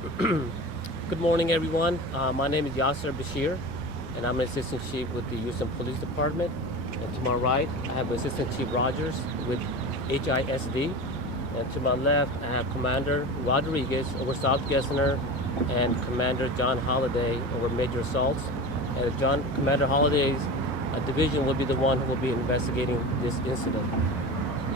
Good morning, everyone. My name is Yasser Bashir, and I'm an Assistant Chief with the Houston Police Department. And to my right, I have Assistant Chief Rogers with HISD. And to my left, I have Commander Rodriguez over South Gessner and Commander John Holliday over Major Assaults. And Commander Holliday's division will be the one who will be investigating this incident.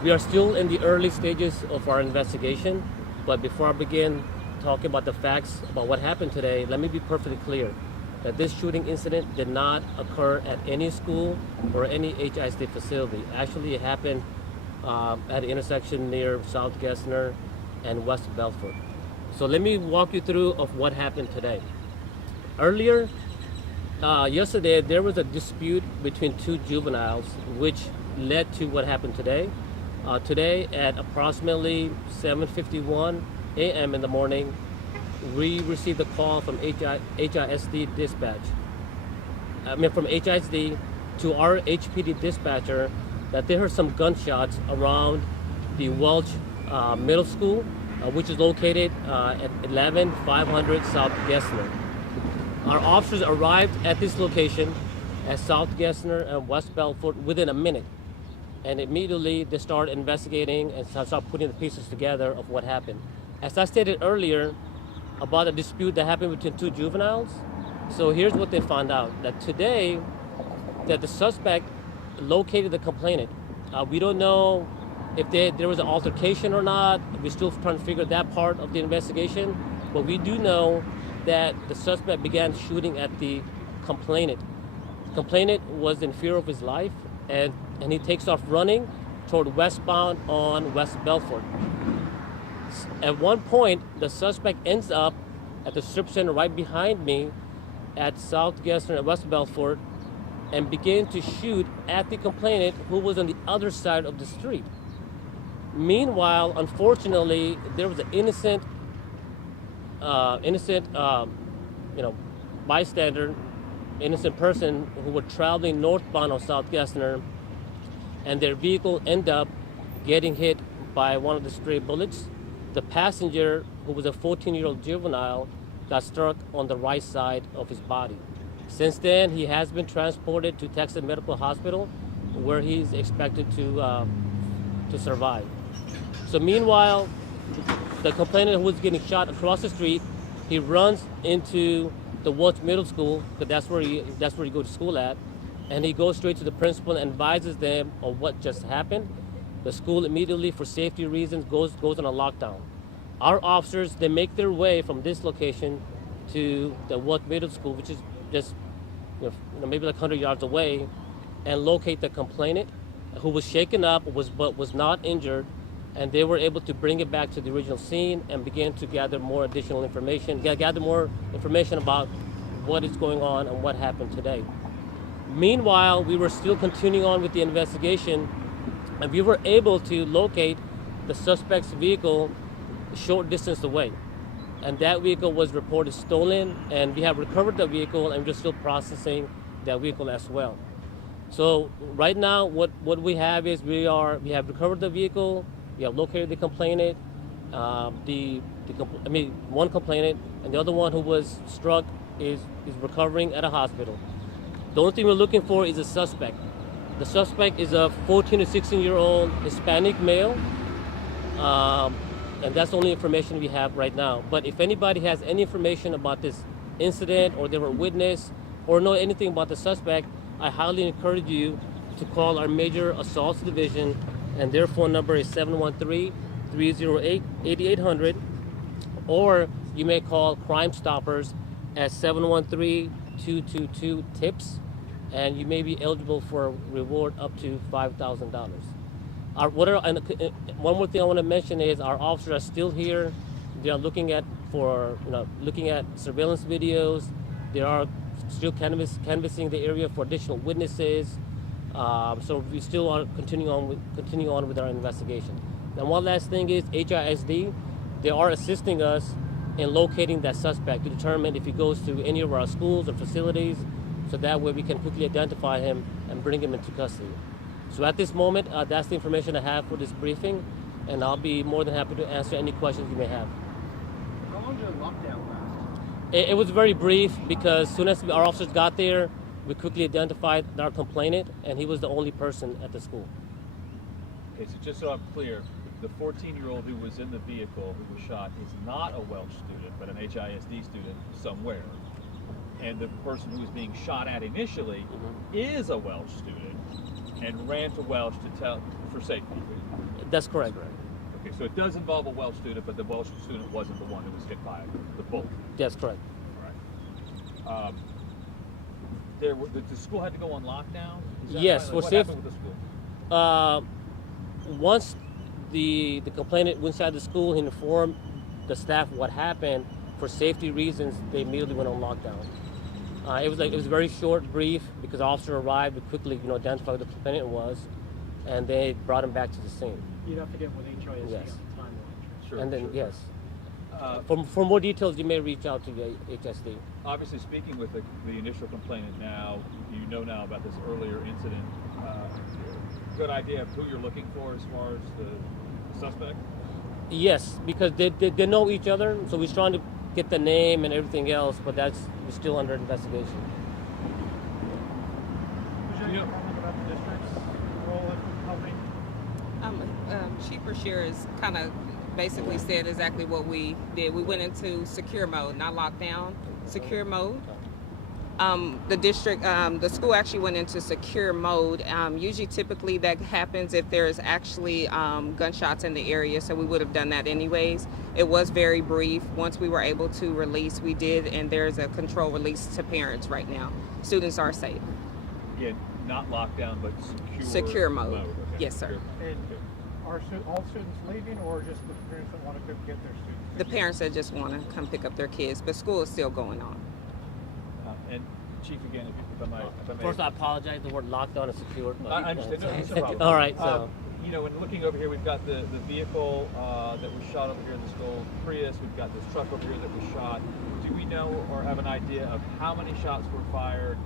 We are still in the early stages of our investigation, but before I begin talking about the facts about what happened today, let me be perfectly clear that this shooting incident did not occur at any school or any HISD facility. Actually, it happened at an intersection near South Gessner and West Belfort. So let me walk you through of what happened today. Earlier, yesterday, there was a dispute between two juveniles, which led to what happened today. Today, at approximately 7:51 a.m. in the morning, we received a call from HISD dispatch. From HISD to our HPD dispatcher that they heard some gunshots around the Welch Middle School, which is located at 11500 South Gessner. Our officers arrived at this location at South Gessner and West Belfort within a minute. And immediately they started investigating and started putting the pieces together of what happened. As I stated earlier about a dispute that happened between two juveniles, so here's what they found out. That today, that the suspect located the complainant. We don't know if there was an altercation or not. We're still trying to figure that part of the investigation. But we do know that the suspect began shooting at the complainant. The complainant was in fear of his life, and he takes off running toward westbound on West Belfort. At one point, the suspect ends up at the strip center right behind me at South Gessner and West Belfort and began to shoot at the complainant who was on the other side of the street. Meanwhile, unfortunately, there was an innocent bystander, innocent person who were traveling northbound on South Gessner, and their vehicle ended up getting hit by one of the stray bullets. The passenger, who was a 14-year-old juvenile, got struck on the right side of his body. Since then, he has been transported to Texas Medical Hospital, where he's expected to survive. So meanwhile, the complainant who was getting shot across the street, he runs into the Welch Middle School, because that's where he goes to school at, and he goes straight to the principal and advises them of what just happened. The school immediately, for safety reasons, goes on a lockdown. Our officers, they make their way from this location to the Welch Middle School, which is just maybe like 100 yards away, and locate the complainant, who was shaken up but was not injured, and they were able to bring it back to the original scene and begin to gather more additional information, about what is going on and what happened today. Meanwhile, we were still continuing on with the investigation, and we were able to locate the suspect's vehicle a short distance away. And that vehicle was reported stolen, and we have recovered the vehicle, and we're still processing that vehicle as well. So right now, what we have is we have recovered the vehicle, we have located the complainant, one complainant, and the other one who was struck is recovering at a hospital. The only thing we're looking for is a suspect. The suspect is a 14 to 16-year-old Hispanic male, and that's the only information we have right now. But if anybody has any information about this incident, or they were a witness, or know anything about the suspect, I highly encourage you to call our Major Assaults Division, and their phone number is 713-308-8800, or you may call Crime Stoppers at 713-222-TIPS, and you may be eligible for a reward up to $5,000. One more thing I want to mention is our officers are still here. They are looking at surveillance videos. They are still canvassing the area for additional witnesses. So we still are continuing on with our investigation. And one last thing is HISD. They are assisting us in locating that suspect to determine if he goes to any of our schools or facilities, so that way we can quickly identify him and bring him into custody. So at this moment, that's the information I have for this briefing, and I'll be more than happy to answer any questions you may have. How long did the lockdown last? It was very brief because as soon as our officers got there, we quickly identified our complainant, and he was the only person at the school. Okay, so just so I'm clear, the 14-year-old who was in the vehicle who was shot is not a Welch student, but an HISD student somewhere. And the person who was being shot at initially is a Welch student and ran to Welch to tell for safety. That's correct. Okay, so it does involve a Welch student, but the Welch student wasn't the one who was hit by the bullet. That's correct. All right. The school had to go on lockdown? Is that Yes, right? for Like, what safe. happened with the school? Once the complainant went inside the school, he informed the staff what happened. For safety reasons, they immediately went on lockdown. It was very short, brief, because the officer arrived to quickly, identify who the complainant was, and they brought him back to the scene. You'd have to get with HISD Yes. on the timeline. Sure, And then sure. yes, Uh, for more details, you may reach out to the HSD. Obviously, speaking with the initial complainant now, you know now about this earlier incident. Good idea of who you're looking for as far as the suspect? Yes, because they know each other, so we're trying to get the name and everything else, but that's still under investigation. Was there any comment about the district's role in helping? Chief Brashear is kind of basically said exactly what we did. We went into secure mode, not lockdown, secure mode. The school actually went into secure mode. Usually, typically that happens if there's actually gunshots in the area, so we would have done that anyways. It was very brief. Once we were able to release, we did, and there's a control release to parents right now. Students are safe. Again, not lockdown, but secure, Secure mode. Okay. Yes, sir. Secure. And are all students leaving, or just the parents that want to go get their students? The parents that just want to come pick up their kids, but school is still going on. And Chief, again, if I may. First, I apologize. The word lockdown is secured. But, I understand. No, it's no problem. All right. So, when looking over here, we've got the vehicle that was shot over here in the school, Prius. We've got this truck over here that was shot. Do we know or have an idea of how many shots were fired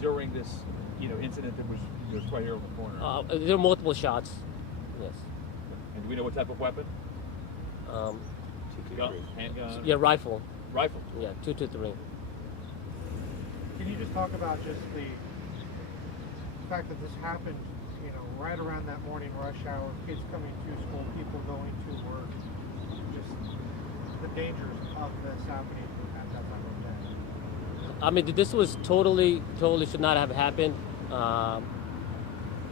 during this, incident that was right here on the corner? there are multiple shots. Yes. And do we know what type of weapon? Gun, handgun, Yeah, rifle. rifle. Yeah, 223. Can you just talk about just the fact that this happened, right around that morning rush hour, kids coming to school, people going to work, just the dangers of this happening at that time of day? I mean, this was totally should not have happened.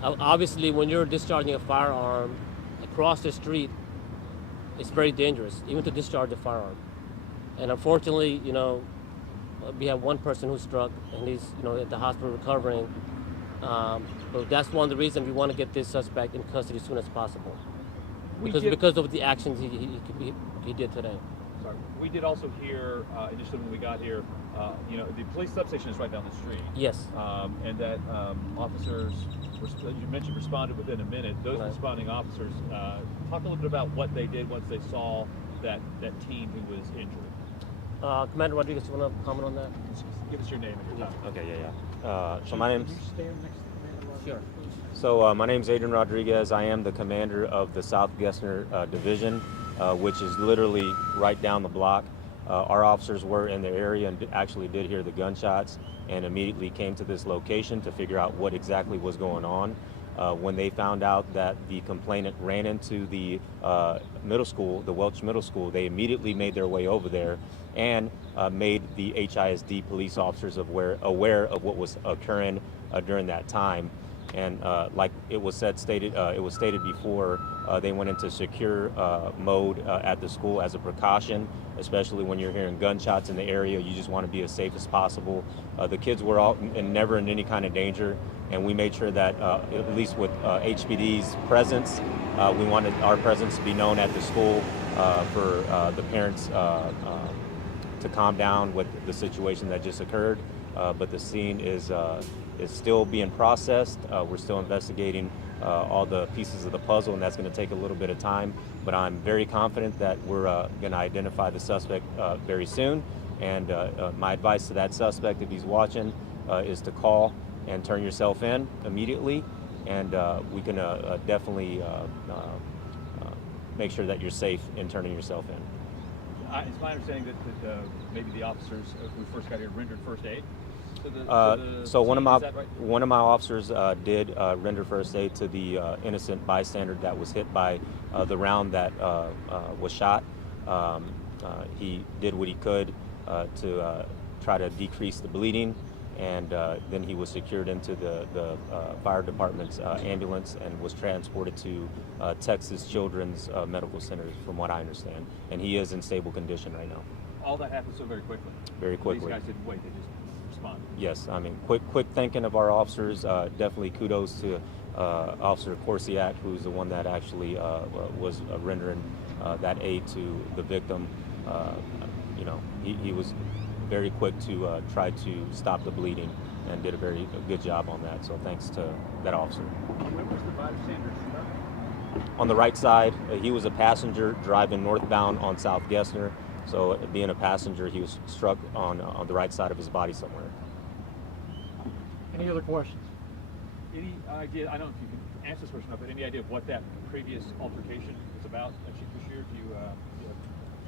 Obviously, when you're discharging a firearm across the street, it's very dangerous, even to discharge a firearm. And unfortunately, we have one person who's struck, and he's, at the hospital recovering. But that's one of the reasons we want to get this suspect in custody as soon as possible, because of the actions he did today. Sorry. We did also hear initially when we got here, the police substation is right down the street. Yes. And that officers, you mentioned, responded within a minute. Those Right. responding officers, talk a little bit about what they did once they saw that teen who was injured. Commander Rodriguez, you want to comment on that? Just give us your name and your time. Okay, so my name's Can you stand next to Commander Rodriguez, Sure. please? my name's Adrian Rodriguez. I am the commander of the South Gessner Division, which is literally right down the block. Our officers were in the area and actually did hear the gunshots and immediately came to this location to figure out what exactly was going on. When they found out that the complainant ran into the middle school, the Welch Middle School, they immediately made their way over there and made the HISD police officers aware of what was occurring during that time. And like it was stated before, they went into secure mode at the school as a precaution, especially when you're hearing gunshots in the area. You just want to be as safe as possible. The kids were all never in any kind of danger, and we made sure that at least with HPD's presence, we wanted our presence to be known at the school for the parents to calm down with the situation that just occurred. But the scene is still being processed. We're still investigating all the pieces of the puzzle, and that's going to take a little bit of time. But I'm very confident that we're going to identify the suspect very soon. And my advice to that suspect, if he's watching, is to call and turn yourself in immediately. And we can definitely make sure that you're safe in turning yourself in. It's my understanding that maybe the officers who first got here rendered first aid. So one of my is that right? one of my officers did render first aid to the innocent bystander that was hit by the round that was shot. He did what he could to try to decrease the bleeding, and then he was secured into the fire department's ambulance and was transported to Texas Children's Medical Center, from what I understand. And he is in stable condition right now. All that happened so very quickly. Very quickly. These guys didn't wait; they just responded. Yes, I mean, quick thinking of our officers. Definitely kudos to Officer Corsiak, who's the one that actually was rendering that aid to the victim. You know, he was very quick to try to stop the bleeding and did a very good job on that. So thanks to that officer. When was the bystander struck? On the right side, he was a passenger driving northbound on South Gessner. So being a passenger, he was struck on the right side of his body somewhere. Any other questions? Any idea? I don't know if you can answer this question, but any idea of what that previous altercation was about, Chief Bashir? Do you,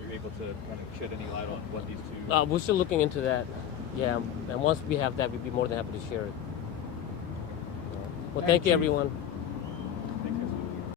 you're able to kind of shed any light on what these two? We're still looking into that. Yeah, and once we have that, we'd be more than happy to share it. Well, thank you, everyone.